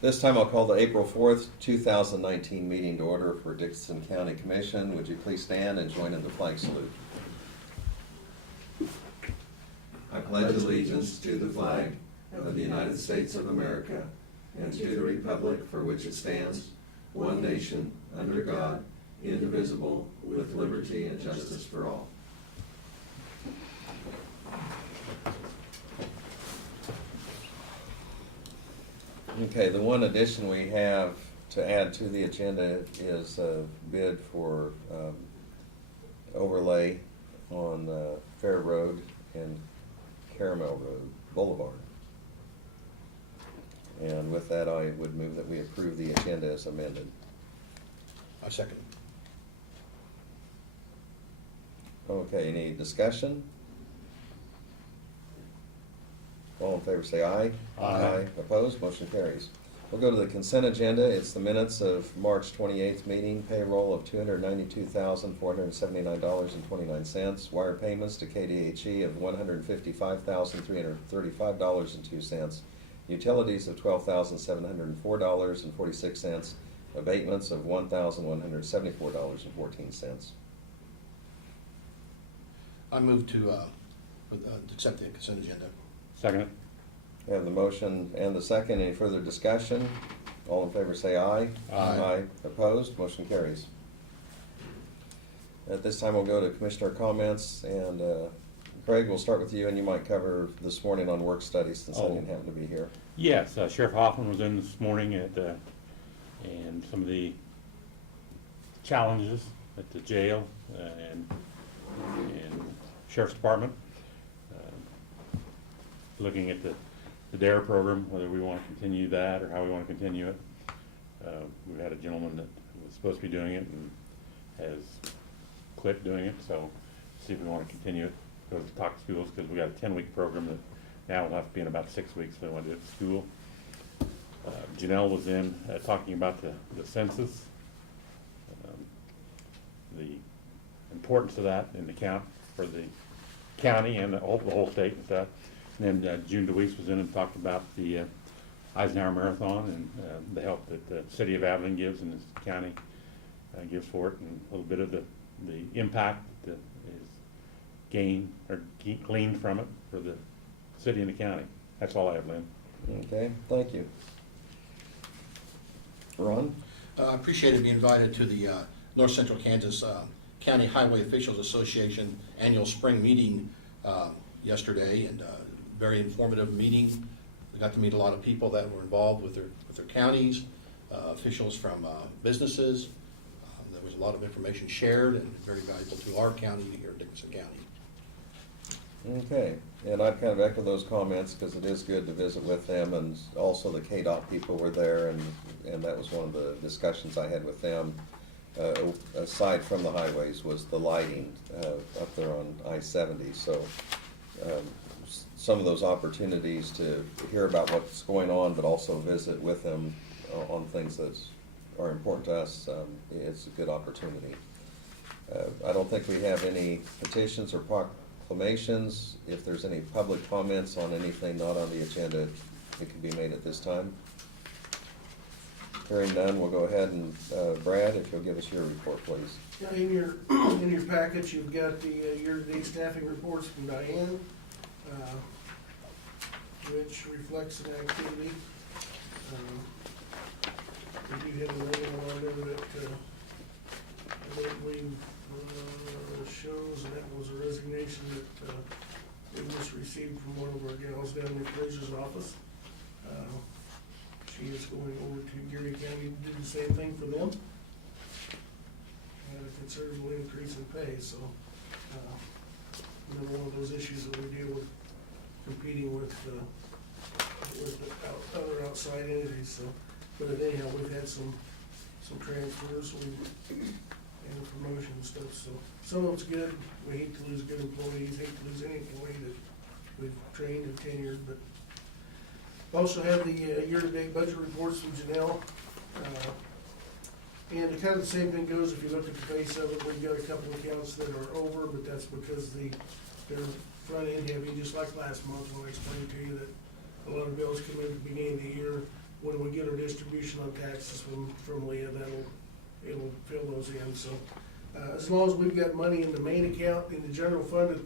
This time I'll call the April 4th, 2019 meeting to order for Dixon County Commission. Would you please stand and join in the flag salute? I pledge allegiance to the flag of the United States of America and to the republic for which it stands, one nation, under God, indivisible, with liberty and justice for all. Okay, the one addition we have to add to the agenda is a bid for overlay on Fair Road and Caramel Road Boulevard. And with that, I would move that we approve the agenda as amended. I second. Okay, any discussion? All in favor say aye. Aye. Opposed? Motion carries. We'll go to the consent agenda. It's the minutes of March 28th meeting, payroll of $292,479.29, wire payments to KDHE of $155,335.02, utilities of $12,704.46, abatements of $1,174.14. I move to accept the consent agenda. Second it. We have the motion and the second. Any further discussion? All in favor say aye. Aye. Opposed? Motion carries. At this time, we'll go to commissioner comments, and Craig, we'll start with you, and you might cover this morning on work studies since I didn't happen to be here. Yes, Sheriff Hoffman was in this morning and some of the challenges at the jail and Sheriff's Department. Looking at the DARE program, whether we want to continue that or how we want to continue it. We've had a gentleman that was supposed to be doing it and has quit doing it, so see if we want to continue it. Go to talk to schools because we got a 10-week program that now will have to be in about 6 weeks if they want to do it at school. Janelle was in talking about the census, the importance of that in the count for the county and the whole state and stuff. And then June DeWeese was in and talked about the Eisenhower Marathon and the help that the city of Abilene gives and the county gives for it, and a little bit of the impact that is gained or gleaned from it for the city and the county. That's all I have, Lynn. Okay, thank you. Ron? I appreciate being invited to the North Central Kansas County Highway Officials Association annual spring meeting yesterday, and very informative meeting. We got to meet a lot of people that were involved with their counties, officials from businesses. There was a lot of information shared and very valuable to our county here in Dickinson County. Okay, and I'd kind of echo those comments because it is good to visit with them, and also the KDOT people were there, and that was one of the discussions I had with them. Aside from the highways was the lighting up there on I-70, so some of those opportunities to hear about what's going on, but also visit with them on things that are important to us, it's a good opportunity. I don't think we have any petitions or proclamations. If there's any public comments on anything not on the agenda, it can be made at this time. Hearing none, we'll go ahead and, Brad, if you'll give us your report, please. Yeah, in your package, you've got the year-to-date staffing reports from Diane, which reflects an activity. We do have a name on there that I don't believe shows, and that was a resignation that we just received from one of our gals down in the Fraser's office. She is going over to Geary County to do the same thing for them. And a considerable increase in pay, so another one of those issues that we deal with, competing with other outside entities. So, but anyhow, we've had some transfers and promotion and stuff. So some of it's good. We hate to lose good employees. Hate to lose any employee that we've trained and tenured. But also have the year-to-date budget reports from Janelle. And kind of the same thing goes if you look at the face of it. We've got a couple of accounts that are over, but that's because they're front end heavy, just like last month when I explained to you that a lot of bills come in at the beginning of the year when we get our distribution on taxes from Leah, it'll fill those in, so. As long as we've got money in the main account, in the general fund,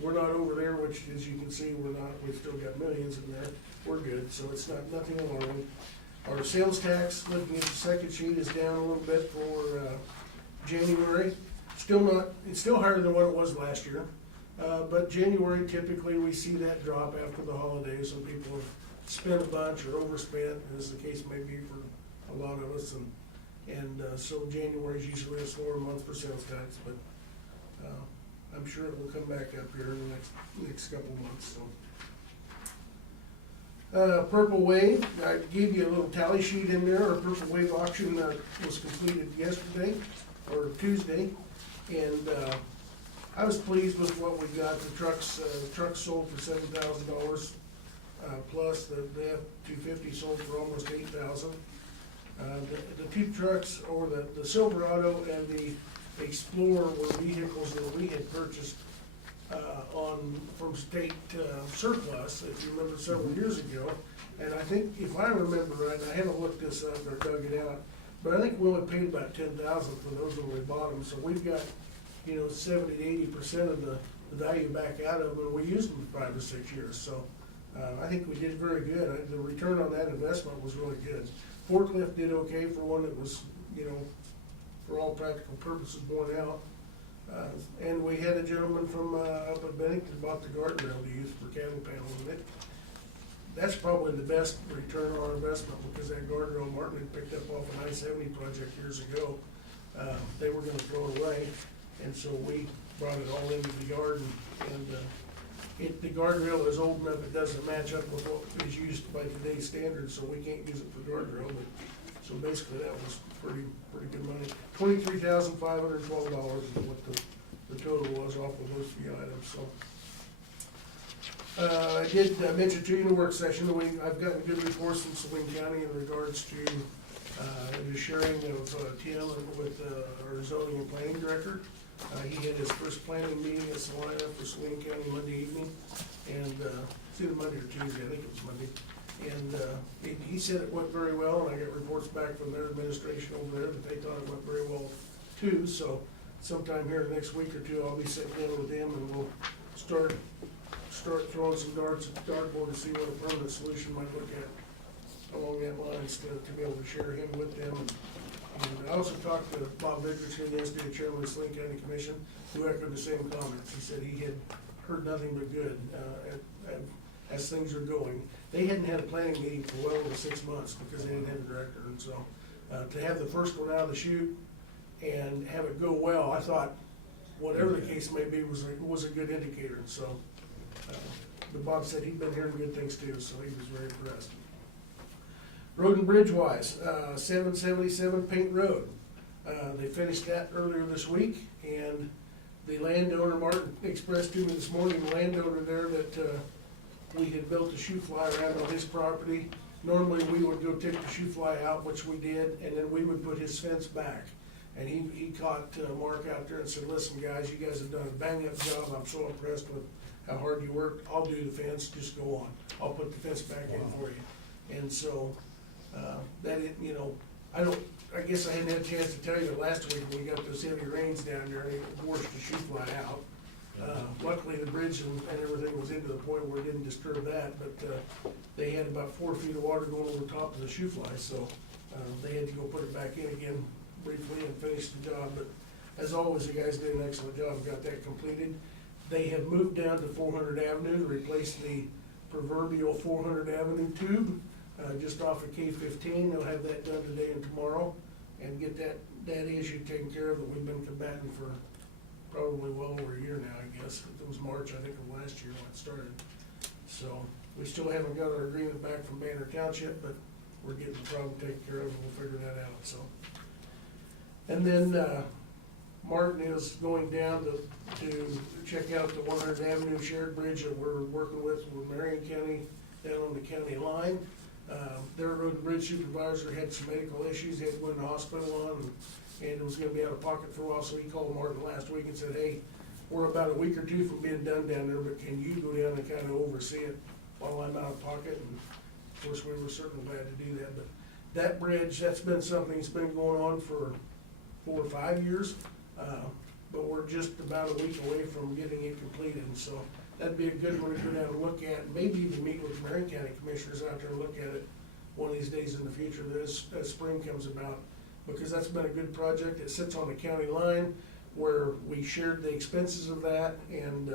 we're not over there, which as you can see, we've still got millions in there, we're good, so it's nothing alarming. Our sales tax, looking at the second sheet, is down a little bit for, January. It's still higher than what it was last year, but January typically we see that drop after the holidays when people have spent a bunch or overspent, as the case may be for a lot of us, and so January is usually a slower month for sales tax, but I'm sure it will come back up here in the next couple of months, so. Purple Wave, I gave you a little tally sheet in there. Our Purple Wave auction was completed yesterday, or Tuesday, and I was pleased with what we got. The trucks sold for $7,000, plus the F-250 sold for almost $8,000. The two trucks, or the Silverado and the Explorer, were vehicles that we had purchased from state surplus, if you remember, several years ago. And I think, if I remember right, I haven't looked this up or dug it out, but I think we only paid about $10,000 for those when we bought them. So we've got, 70 to 80% of the value back out of them, and we used them for 5 or 6 years. So I think we did very good. The return on that investment was really good. Forklift did okay for one that was, for all practical purposes, worn out. And we had a gentleman from up at Bennington bought the guardrail to use for cattle panels, and that's probably the best return on investment, because that guardrail Martin had picked up off an I-70 project years ago. They were gonna throw it away, and so we brought it all into the yard, and the guardrail is old enough, it doesn't match up with what is used by today's standards, so we can't use it for guardrail, but, so basically that was pretty good money. $23,512 is what the total was off of those few items, so. I did mention to you in the work session that I've gotten good reports from Saline County in regards to the sharing of Tim with our zoning and planning director. He had his first planning meeting at Salina for Saline County Monday evening, and it's either Monday or Tuesday, I think it was Monday. And he said it went very well, and I got reports back from their administration over there that they thought it went very well too. So sometime here in the next week or two, I'll be sitting down with them, and we'll start throwing some darts at the dartboard to see what a permanent solution might look at along that line, to be able to share him with them. And I also talked to Bob Richardson yesterday, chairman of the Saline County Commission, who echoed the same comments. He said he had heard nothing but good as things are going. They hadn't had a planning meeting for well over 6 months because they didn't have a director, and so to have the first one out of the chute and have it go well, I thought, whatever the case may be, was a good indicator. And so, but Bob said he'd been hearing good things too, so he was very impressed. Road and bridge wise, 777 Paint Road. They finished that earlier this week, and the landowner, Martin, expressed to me this morning, the landowner there, that we had built a shoe fly around on his property. Normally, we would go take the shoe fly out, which we did, and then we would put his fence back. And he caught Mark out there and said, listen, guys, you guys have done a bang-up job. I'm so impressed with how hard you worked. I'll do the fence, just go on. I'll put the fence back in for you. And so, I guess I hadn't had a chance to tell you that last week when we got those heavy rains down there, it washed the shoe fly out. Luckily, the bridge and everything was into the point where it didn't disturb that, but they had about 4 feet of water going over top of the shoe fly, so they had to go put it back in again briefly and finish the job. But as always, the guys did an excellent job and got that completed. They have moved down to 400 Avenue to replace the proverbial 400 Avenue tube just off of K-15. They'll have that done today and tomorrow and get that issue taken care of that we've been combating for probably well over a year now, I guess. It was March, I think, of last year when it started. So we still haven't got our agreement back from Banner Township, but we're getting the problem taken care of, and we'll figure that out, so. And then Martin is going down to check out the 100th Avenue shared bridge that we're working with Marion County down on the county line. Their road and bridge supervisor had some medical issues, he had to go in the hospital on, and it was gonna be out of pocket for a while, so he called Martin last week and said, hey, we're about a week or two from being done down there, but can you go down and kind of oversee it while I'm out of pocket? And Of course, we were certainly glad to do that, but that bridge, that's been something that's been going on for 4 or 5 years. But we're just about a week away from getting it completed, and so that'd be a good one to go down and look at, maybe even meet with Marion County Commissioners out there and look at it one of these days in the future, as spring comes about, because that's been a good project. It sits on the county line where we shared the expenses of that, and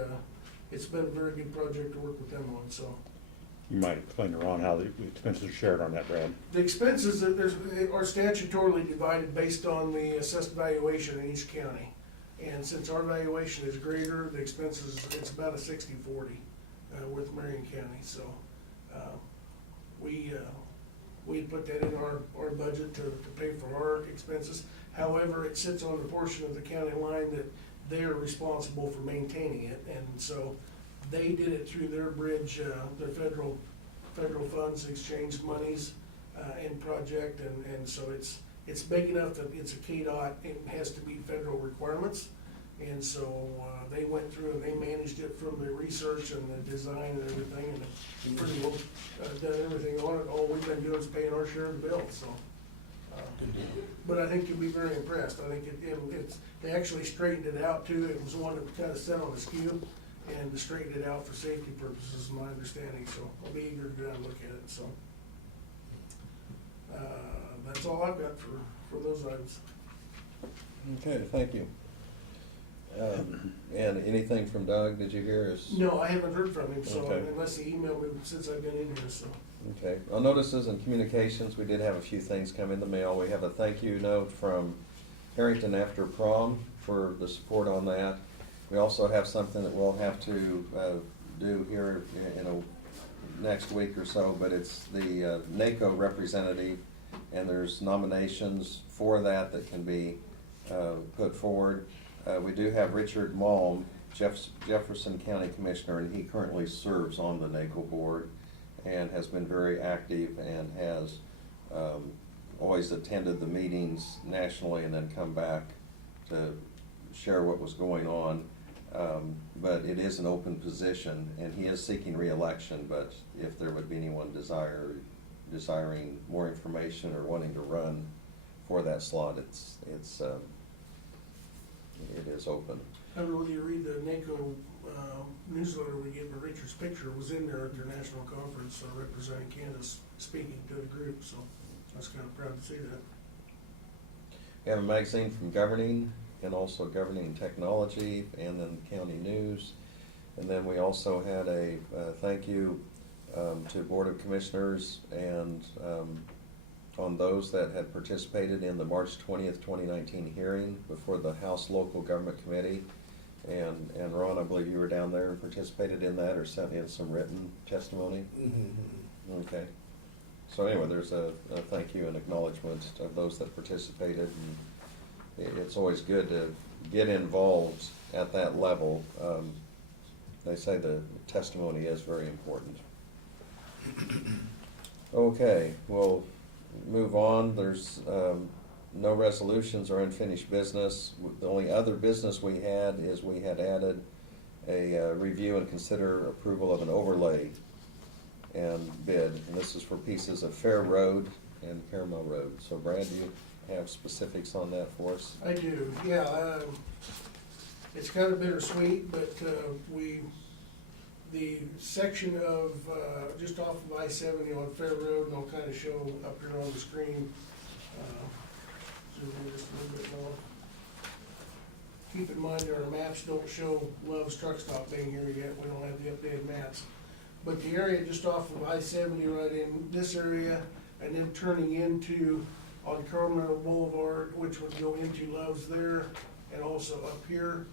it's been a very good project to work with them on, so. You might explain to Ron how the expenses are shared on that, Brad. The expenses that are statutorily divided based on the assessed valuation in each county. And since our valuation is greater, the expenses, it's about a 60-40 with Marion County, so we put that in our budget to pay for our expenses. However, it sits on the portion of the county line that they are responsible for maintaining it, and so they did it through their bridge, their federal funds, exchange monies in project, and so it's big enough that it's a KDOT, it has to meet federal requirements. And so they went through and they managed it from the research and the design and everything, and have pretty well done everything on it. All we've been doing is paying our share of the bill, so. Good deal. But I think you'll be very impressed. I think they actually straightened it out too. It was one that was kind of set on a skew, and they straightened it out for safety purposes, is my understanding, so I'll be eager to go down and look at it, so. That's all I've got for those items. Okay, thank you. And anything from Doug, did you hear? No, I haven't heard from him, so Okay. unless he emailed me since I've been in here, so. Okay, on notices and communications, we did have a few things come in the mail. We have a thank you note from Harrington After Prom for the support on that. We also have something that we'll have to do here in next week or so, but it's the NACO representative, and there's nominations for that can be put forward. We do have Richard Malm, Jefferson County Commissioner, and he currently serves on the NACO board and has been very active and has always attended the meetings nationally and then come back to share what was going on. But it is an open position, and he is seeking re-election, but if there would be anyone desiring more information or wanting to run for that slot, it is open. I don't know whether you read the NACO newsletter we get, but Richard's picture was in there at their national conference, representing Kansas, speaking to the group, so I was kind of proud to see that. We have a magazine from Governing, and also Governing Technology, and then County News. And then we also had a thank you to Board of Commissioners and on those that had participated in the March 20th, 2019 hearing before the House Local Government Committee. And Ron, I believe you were down there and participated in that or sent in some written testimony? Mm-hmm. Okay. So anyway, there's a thank you and acknowledgement of those that participated. And it's always good to get involved at that level. They say the testimony is very important. Okay, we'll move on. There's no resolutions or unfinished business. The only other business we had is we had added a review and consider approval of an overlay and bid. And this is for pieces of Fair Road and Caramel Road. So Brad, do you have specifics on that for us? I do, yeah. It's kind of bittersweet, but the section of, just off of I-70 on Fair Road, and I'll kind of show up here on the screen, zoom in just a little bit more. Keep in mind our maps don't show Love's Truck Stop being here yet, we don't have the updated maps. But the area just off of I-70 right in this area, and then turning into on Carmel Boulevard, which would go into Love's there, and also up here.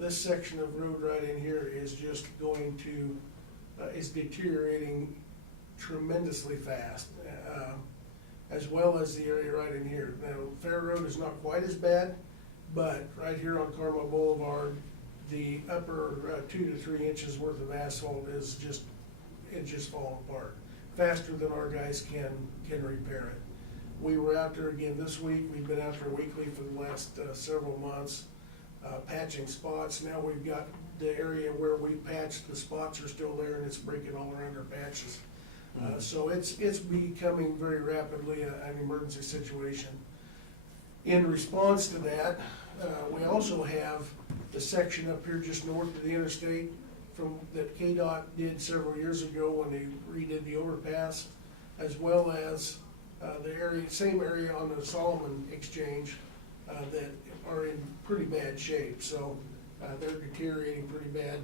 This section of road right in here is just going to, is deteriorating tremendously fast, as well as the area right in here. Now, Fair Road is not quite as bad, but right here on Carmel Boulevard, the upper 2 to 3 inches worth of asphalt is just, it's just falling apart faster than our guys can repair it. We were out there again this week. We've been out there weekly for the last several months, patching spots. Now we've got the area where we patched, the spots are still there and it's breaking all around our patches. So it's becoming very rapidly an emergency situation. In response to that, we also have the section up here just north of the interstate that KDOT did several years ago when they redid the overpass, as well as the same area on the Solomon Exchange that are in pretty bad shape. So they're deteriorating pretty bad.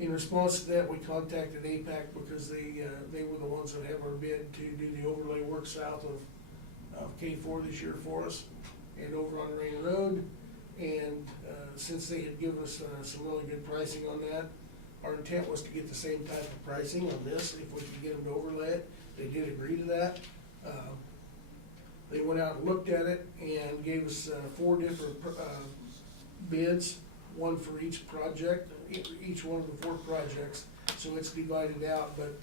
In response to that, we contacted APAC because they were the ones that have our bid to do the overlay work south of K4 this year for us and over on Rain Road. And since they had given us some really good pricing on that, our intent was to get the same type of pricing on this if we could get them to overlay it. They did agree to that. They went out and looked at it and gave us 4 different bids, one for each project, each one of the 4 projects. So it's divided out, but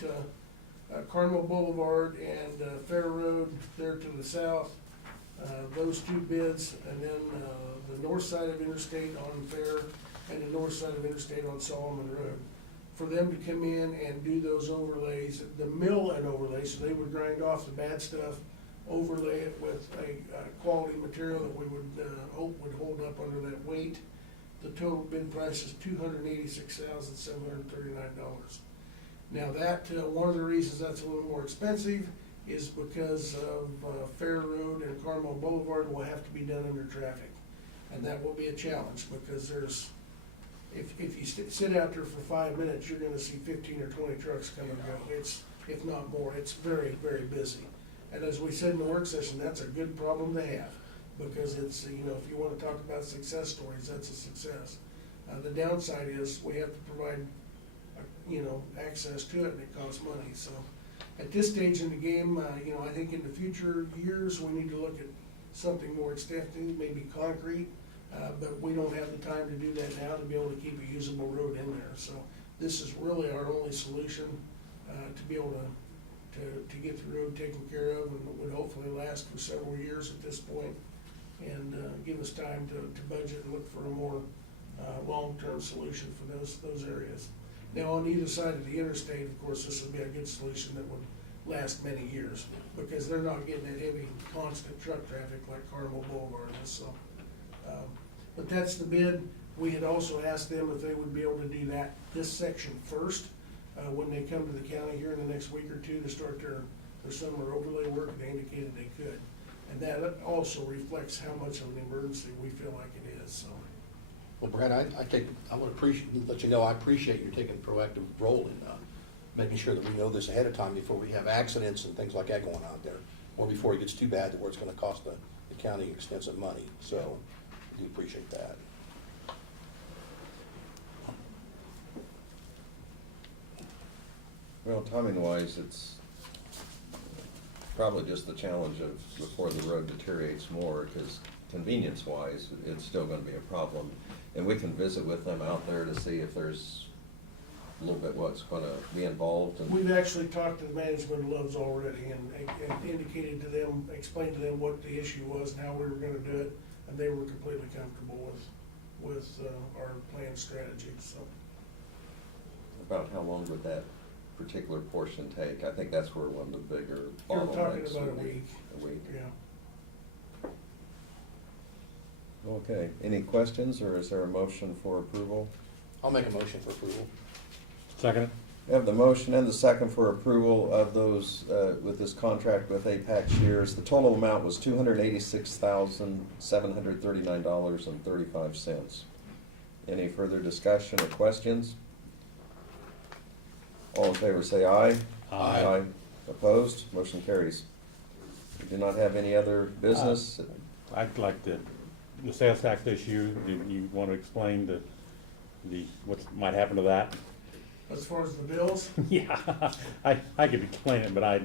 Carmel Boulevard and Fair Road there to the south, those 2 bids, and then the north side of Interstate on Fair and the north side of Interstate on Solomon Road. For them to come in and do those overlays, the mill and overlay, so they would grind off the bad stuff, overlay it with a quality material that we would hope would hold up under that weight. The total bid price is $286,739. Now that, one of the reasons that's a little more expensive is because of Fair Road and Carmel Boulevard will have to be done under traffic. And that will be a challenge because if you sit out there for 5 minutes, you're gonna see 15 or 20 trucks come and go. It's, if not more, it's very, very busy. And as we said in the work session, that's a good problem to have, because it's, if you wanna talk about success stories, that's a success. The downside is we have to provide, access to it, and it costs money, so. At this stage in the game, I think in the future years, we need to look at something more extensive, maybe concrete, but we don't have the time to do that now to be able to keep a usable road in there. So this is really our only solution to be able to get the road taken care of, and would hopefully last for several years at this point, and give us time to budget and look for a more long-term solution for those areas. Now, on either side of the interstate, of course, this would be a good solution that would last many years, because they're not getting that heavy, constant truck traffic like Carmel Boulevard is, so. But that's the bid. We had also asked them if they would be able to do this section first, when they come to the county here in the next week or 2 to start their summer overlay work, and they indicated they could. And that also reflects how much of an emergency we feel like it is, so. Well, Brad, I would let you know, I appreciate you taking a proactive role in making sure that we know this ahead of time before we have accidents and things like that going on there, or before it gets too bad where it's gonna cost the county extensive money. So I do appreciate that. Well, timing wise, it's probably just the challenge of before the road deteriorates more, because convenience wise, it's still gonna be a problem. And we can visit with them out there to see if there's a little bit what's gonna be involved. And We've actually talked to the management of Love's already and indicated to them, explained to them what the issue was and how we were gonna do it, and they were completely comfortable with our planned strategy, so. about how long would that particular portion take? I think that's where one of the bigger You're talking bottlenecks about a would be. week. A week. Yeah. Okay, any questions, or is there a motion for approval? I'll make a motion for approval. Second? We have the motion and the second for approval of those, with this contract with APAC Shears. The total amount was $286,739.35. Any further discussion or questions? All in favor say aye. Aye. Opposed? Motion carries. We do not have any other business. I'd like the sales tax issue, do you want to explain what might happen to that? As far as the bills, Yeah, I could explain it, but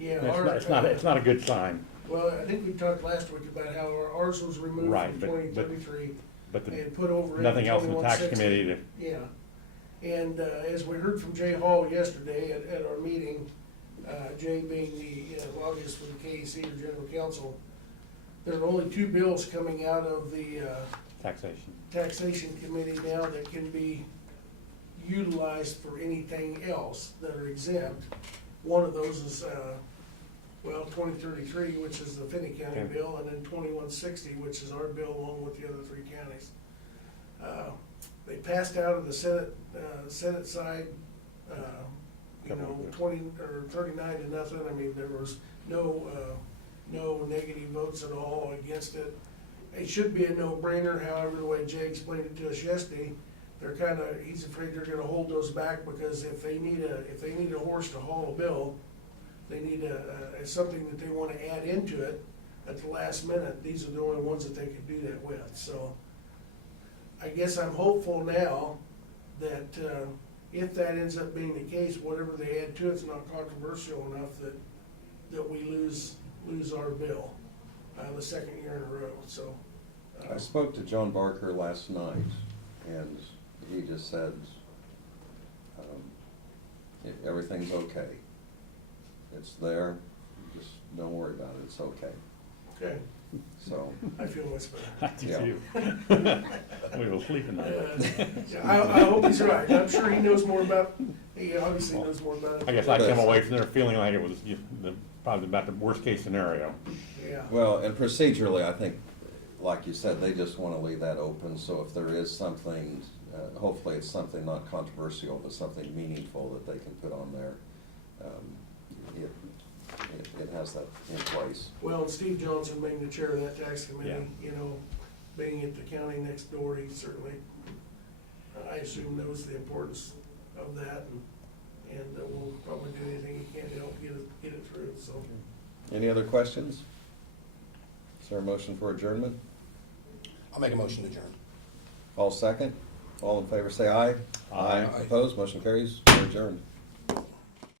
yeah. it's not a good sign. Well, I think we talked last week about how ours was removed Right, from but- 2033 But and put over into nothing else in the tax 2160. committee to, Yeah, and as we heard from Jay Hall yesterday at our meeting, Jay being the lobbyist for the KEC or general counsel, there are only 2 bills coming out of the taxation. taxation committee now that can be utilized for anything else that are exempt. one of those is, 2033, which is the Finney County Okay. bill, and then 2160, which is our bill along with the other three counties. They passed out of the Senate side, Couple of 20, or 39 to nothing. I mean, there was no negative votes at all against it. It should be a no-brainer, however, the way Jay explained it to us yesterday, he's afraid they're gonna hold those back, because if they need a horse to haul a bill, they need something that they wanna add into it at the last minute, these are the only ones that they could do that with, so. I guess I'm hopeful now that, if that ends up being the case, whatever they add to it's not controversial enough that we lose our bill, the second year in a row, so. I spoke to John Barker last night, and he just said, everything's okay. It's there, just don't worry about it, it's okay, Okay, so. I feel much I better. do Yeah. too. We will sleep in that. I hope he's right, I'm sure he knows more about, he obviously knows more about it. I guess I come away from there feeling like it was probably about the worst case scenario. Yeah, Well, and procedurally, I think, like you said, they just wanna leave that open, so if there is something, hopefully it's something not controversial, but something meaningful that they can put on there. It has that in place. well, and Steve Johnson being the chair of that tax Yeah. committee, being at the county next door, he certainly, I assume knows the importance of that, and will probably do anything he can to help get it through, so. Any other questions? Is there a motion for adjournment? I'll make a motion to adjourn. All second? All in favor say aye. Aye. Opposed? Motion carries. We're adjourned.